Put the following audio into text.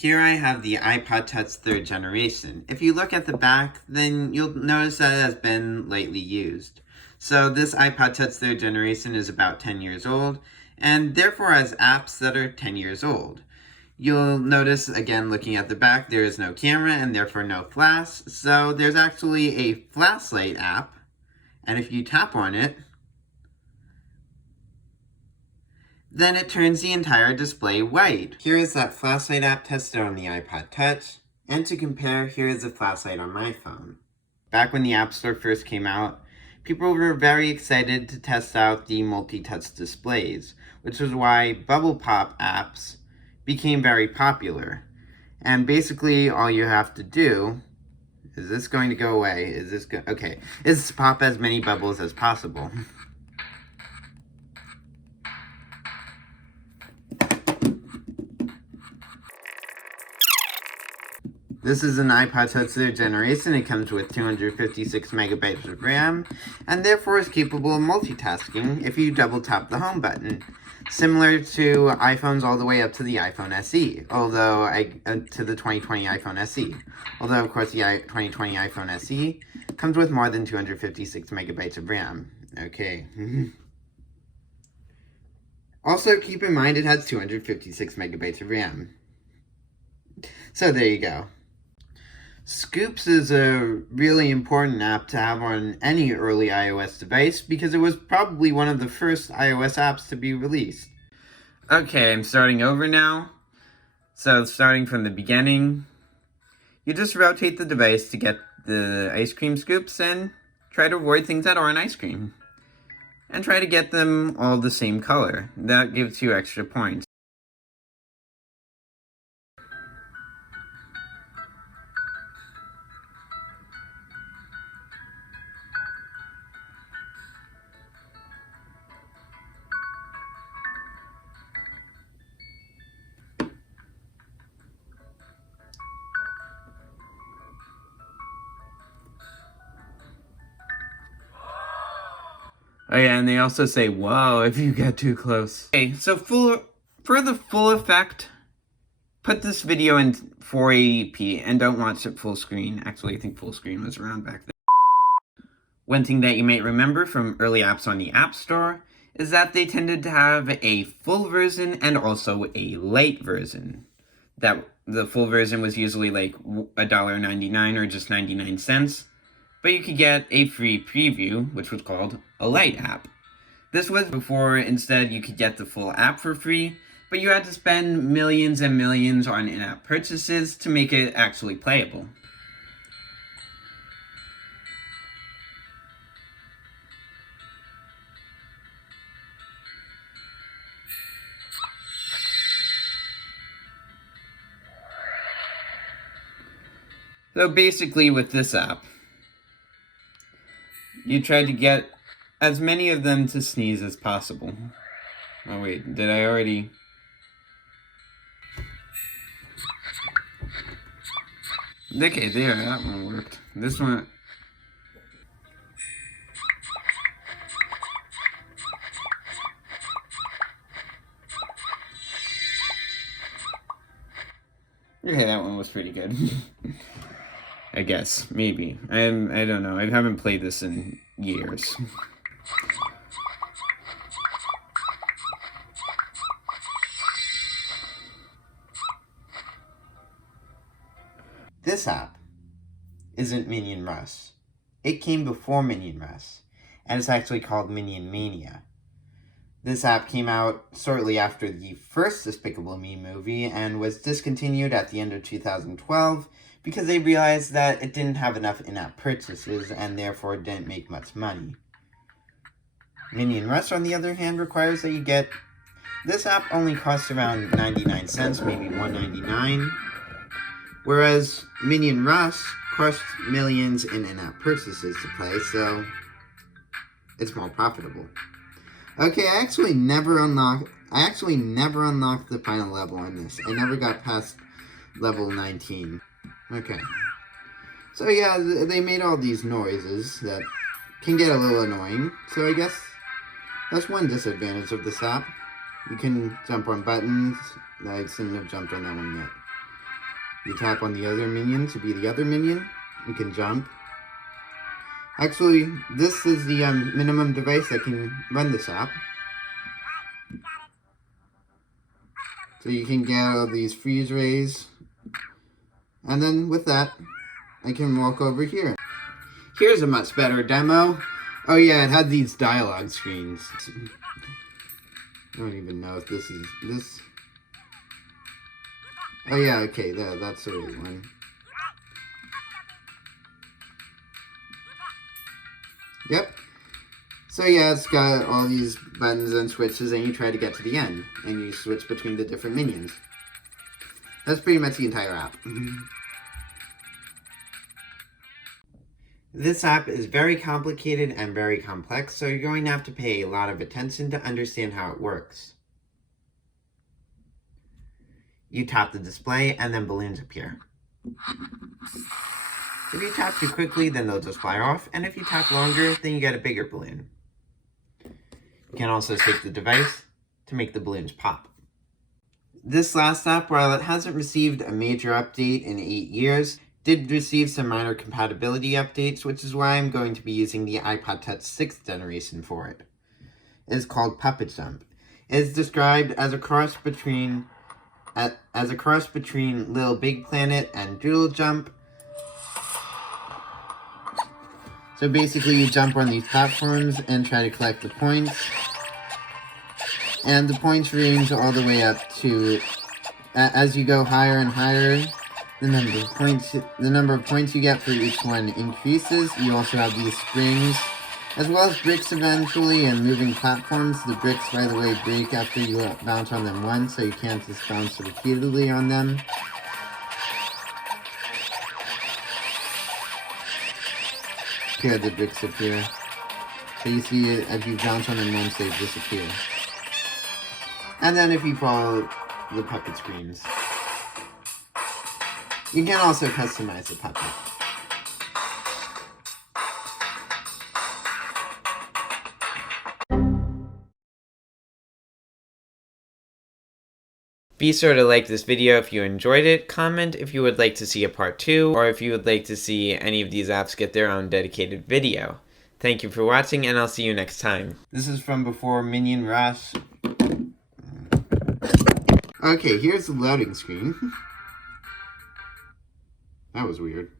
Here I have the iPod Touch 3rd generation. If you look at the back, then you'll notice that it has been lightly used. So this iPod Touch 3rd generation is about 10 years old, and therefore has apps that are 10 years old. You'll notice, again, looking at the back, there is no camera and therefore no flash, so there's actually a flashlight app, and if you tap on it, then it turns the entire display white. Here is that flashlight app tested on the iPod Touch, and to compare, here is the flashlight on my phone. Back when the App Store first came out, people were very excited to test out the multi-touch displays, which was why bubble pop apps became very popular. And basically all you have to do, is this going to go away? Is pop as many bubbles as possible. This is an iPod Touch 3rd generation. It comes with 256 megabytes of RAM, and therefore is capable of multitasking if you double tap the home button. Similar to iPhones all the way up to the iPhone SE, to the 2020 iPhone SE. Although, of course, the 2020 iPhone SE comes with more than 256 megabytes of RAM. Okay. Also, keep in mind it has 256 megabytes of RAM. So there you go. Scoops is a really important app to have on any early iOS device because it was probably one of the first iOS apps to be released. Okay, I'm starting over now. So starting from the beginning, you just rotate the device to get the ice cream scoops and try to avoid things that aren't ice cream. And try to get them all the same color. That gives you extra points. Oh yeah, and they also say, whoa, if you get too close. Okay, so for the full effect, put this video in 480p and don't watch it full screen. Actually, I think full screen was around back then. One thing that you might remember from early apps on the App Store is that they tended to have a full version and also a light version. That the full version was usually like $1.99 or just 99 cents. But you could get a free preview, which was called a light app. This was before instead you could get the full app for free, but you had to spend millions and millions on in-app purchases to make it actually playable. So basically with this app, you try to get as many of them to sneeze as possible. Oh wait, did I already? Okay, there, that one worked. This one... Okay, that one was pretty good. I guess, maybe. I don't know. I haven't played this in years. This app isn't Minion Rush. It came before Minion Rush, and it's actually called Minion Mania. This app came out shortly after the first Despicable Me movie and was discontinued at the end of 2012 because they realized that it didn't have enough in-app purchases and therefore didn't make much money. Minion Rush, on the other hand, requires that you get... This app only costs around 99 cents, maybe $1.99, whereas Minion Rush costs millions in-app purchases to play, so it's more profitable. Okay, I actually never unlocked the final level in this. I never got past level 19. Okay. So yeah, they made all these noises that can get a little annoying. So I guess that's one disadvantage of this app. You can jump on buttons. I shouldn't have jumped on that one yet. You tap on the other minion to be the other minion. You can jump. Actually, this is the minimum device that can run this app. So you can get all these freeze rays. And then with that, I can walk over here. Here's a much better demo. Oh yeah, it had these dialogue screens. I don't even know if this is this. Oh yeah, okay, that's the right one. Yep. So yeah, it's got all these buttons and switches, and you try to get to the end, and you switch between the different minions. That's pretty much the entire app. This app is very complicated and very complex, so you're going to have to pay a lot of attention to understand how it works. You tap the display, and then balloons appear. If you tap too quickly, then they'll just fly off, and if you tap longer, then you get a bigger balloon. You can also shake the device to make the balloons pop. This last app, while it hasn't received a major update in 8 years, did receive some minor compatibility updates, which is why I'm going to be using the iPod Touch 6th generation for it. It is called Pepitone. It is described as a cross between Little Big Planet and Doodle Jump. So basically you jump on these platforms and try to collect the points. And the points range all the way up to, as you go higher and higher, the number of points you get for each one increases. You also have these springs, as well as bricks eventually, and moving platforms. The bricks, by the way, break after you bounce on them once, so you can't just bounce repeatedly on them. Here the bricks appear. So you see, if you bounce on them once, they disappear. And then if you follow the puppet screens, you can also customize the puppet. Be sure to like this video if you enjoyed it, comment if you would like to see a part 2, or if you would like to see any of these apps get their own dedicated video. Thank you for watching, and I'll see you next time. This is from before Minion Rush. Okay, here's the loading screen. That was weird.